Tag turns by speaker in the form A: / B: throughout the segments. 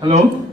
A: Hello?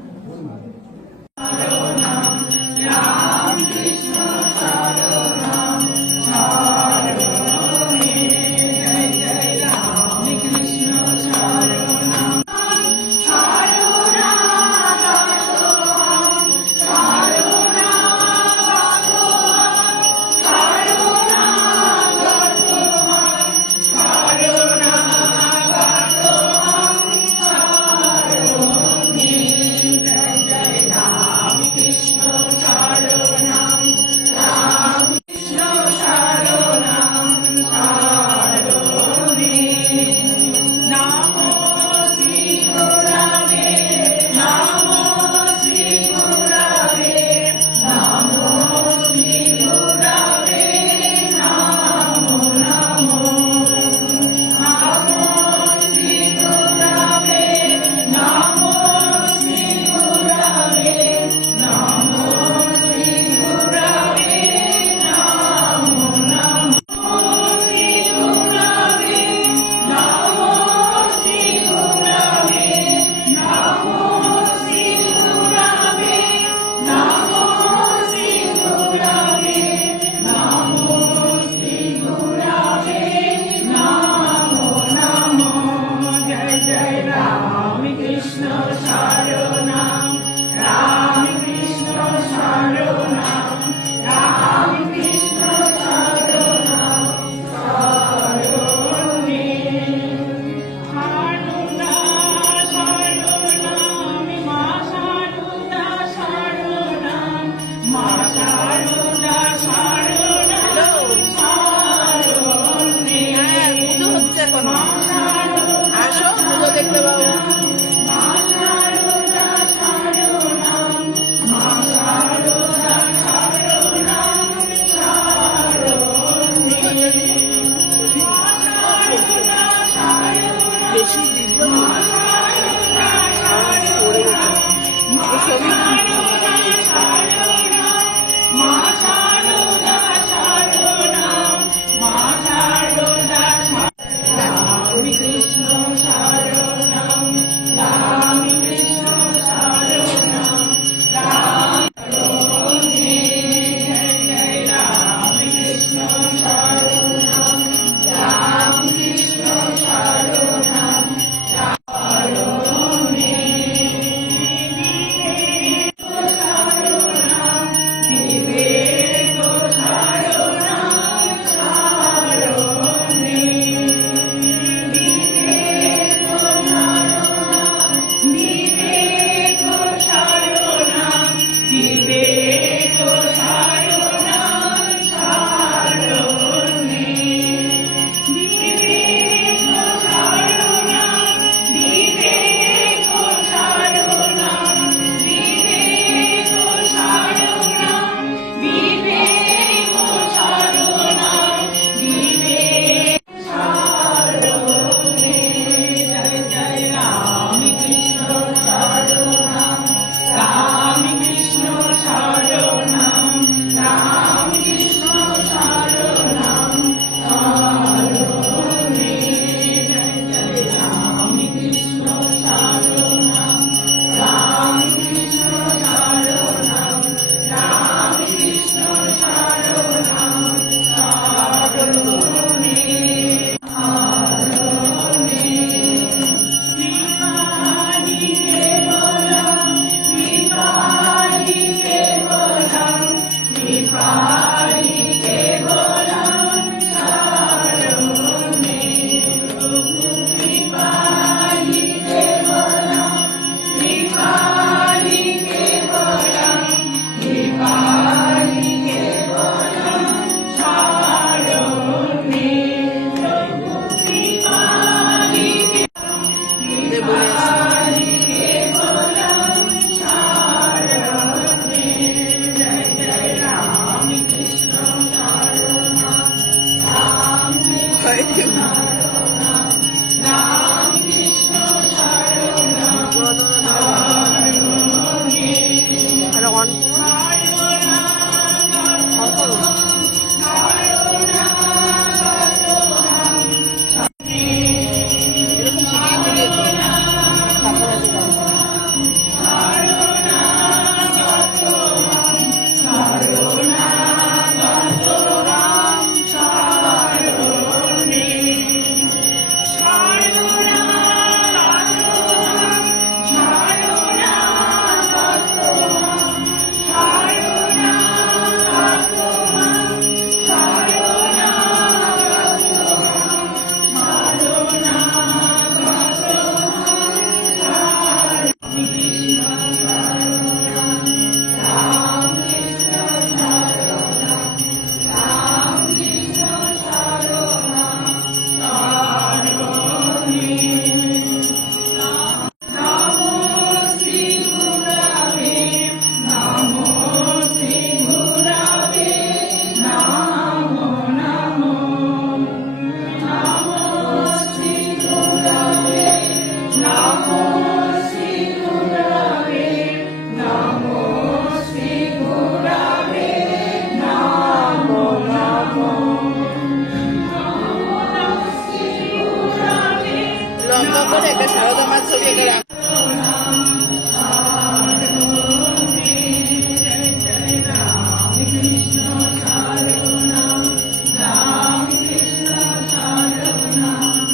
A: এটা সারদা মাছ ছবি এটা।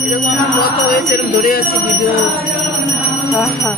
A: এরকম আমার কত হয়েছে এরকম ধরে আছি ভিডিও একবার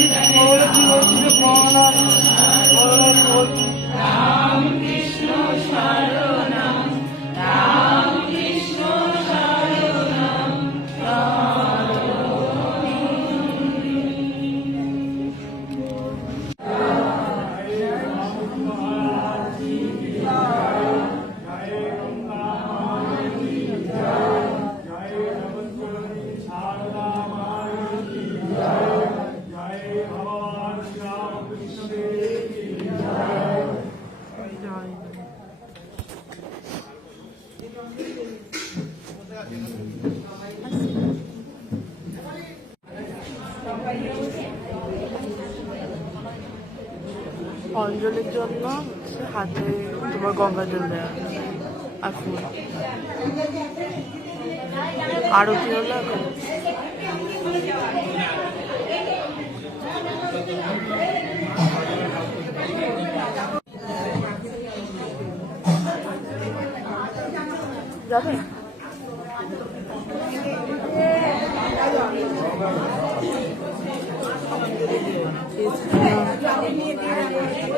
A: Thank you.
B: অঞ্জলির জন্য হাতে তোমার গঙ্গা জল দেওয়া আর ফুল। আরতি হলো এখন। যাবে? গরম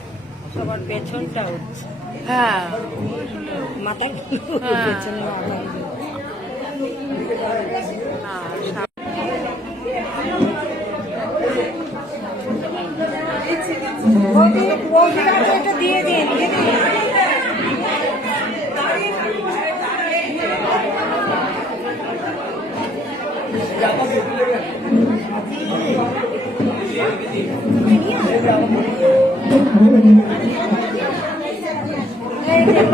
C: সবার পেছনটা হচ্ছে।
B: হ্যাঁ।
C: মাথা। পেছনে মাথা দিন দিয়ে দিন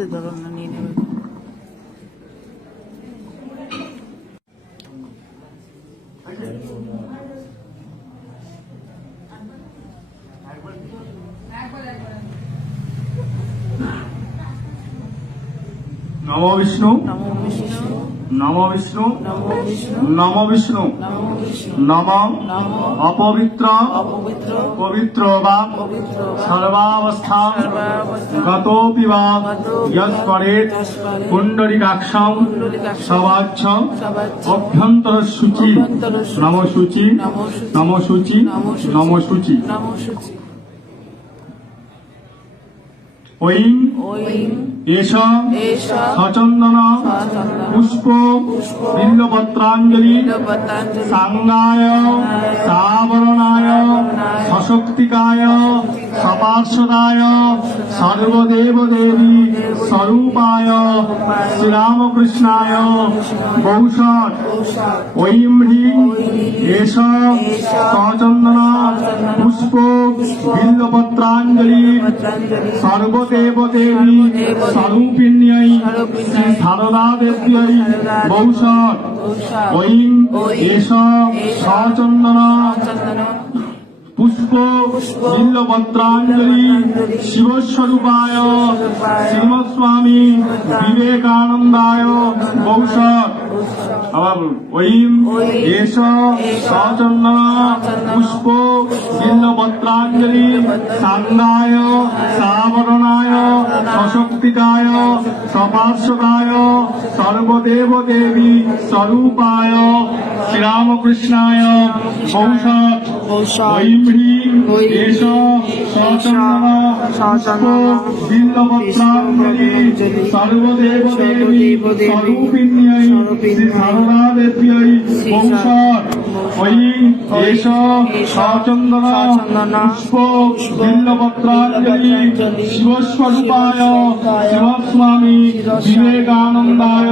B: ঠিক আছে ধরো না নিয়ে নেবে।
D: নম বিষ্ণু।
B: নম বিষ্ণু।
D: নম বিষ্ণু
B: নম বিষ্ণু
D: নম অপবিত্র পবিত্র বা সর্বাবস্থা গতোপি বা কুণ্ডলিকাক্ষম
B: কুণ্ডলিকাক্ষম
D: সবাচ্ছ অভ্যন্তর সূচি নম সূচি
B: নম সূচি
D: নম সূচি ঐং
B: ওই
D: এষ সচন্দন পুষ্প বিল্লপত্রাঞ্জলি সাঙ্গায় সাবরণায় সশক্তিকায় সপার্শ্বদায় সর্বদেব দেবী স্বরূপায় শ্রীরামকৃষ্ণায় বৌষট ঐম হ্রিং এষ সচন্দন পুষ্প বিল্লপত্রাঞ্জলি
B: পত্রাঞ্জলি
D: সর্বদেব দেবী স্বরূপিণ্যই শ্রী সারদা দেব্যই বৌষট
B: ঔষধ
D: ঐং এষ সচন্দন।
B: চন্দন
D: পুষ্প বিল্লপত্রাঞ্জলি শিবস্বরূপায়। শ্রীমৎস্বামী বিবেকানন্দায়। বৌষট আবার। ঐম এষ সচন্দন পুষ্প বিল্লপত্রাঞ্জলি সাঙ্গায় সাবরণায় সশক্তিকায় সপার্শ্বদায় সর্বদেব দেবী স্বরূপায় শ্রীরামকৃষ্ণায়
B: ঔষধ
D: ঐম হ্রিং এষ শিবস্বরূপায় শিবস্বামী বিবেকানন্দায়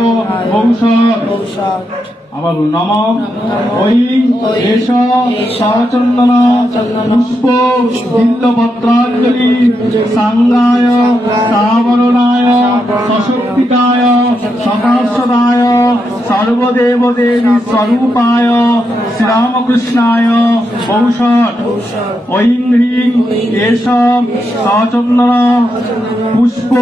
B: ঔষধ
D: বলুন, নম। ঐং এষ সচন্দন পুষ্প বিল্লপত্রাঞ্জলি সাঙ্গায় সাবরণায় সশক্তিকায় সপার্শ্বদায় সর্বদেব দেবী স্বরূপায় শ্রীরামকৃষ্ণায় বৌষট ঐং হ্রিং এষ সচন্দন পুষ্প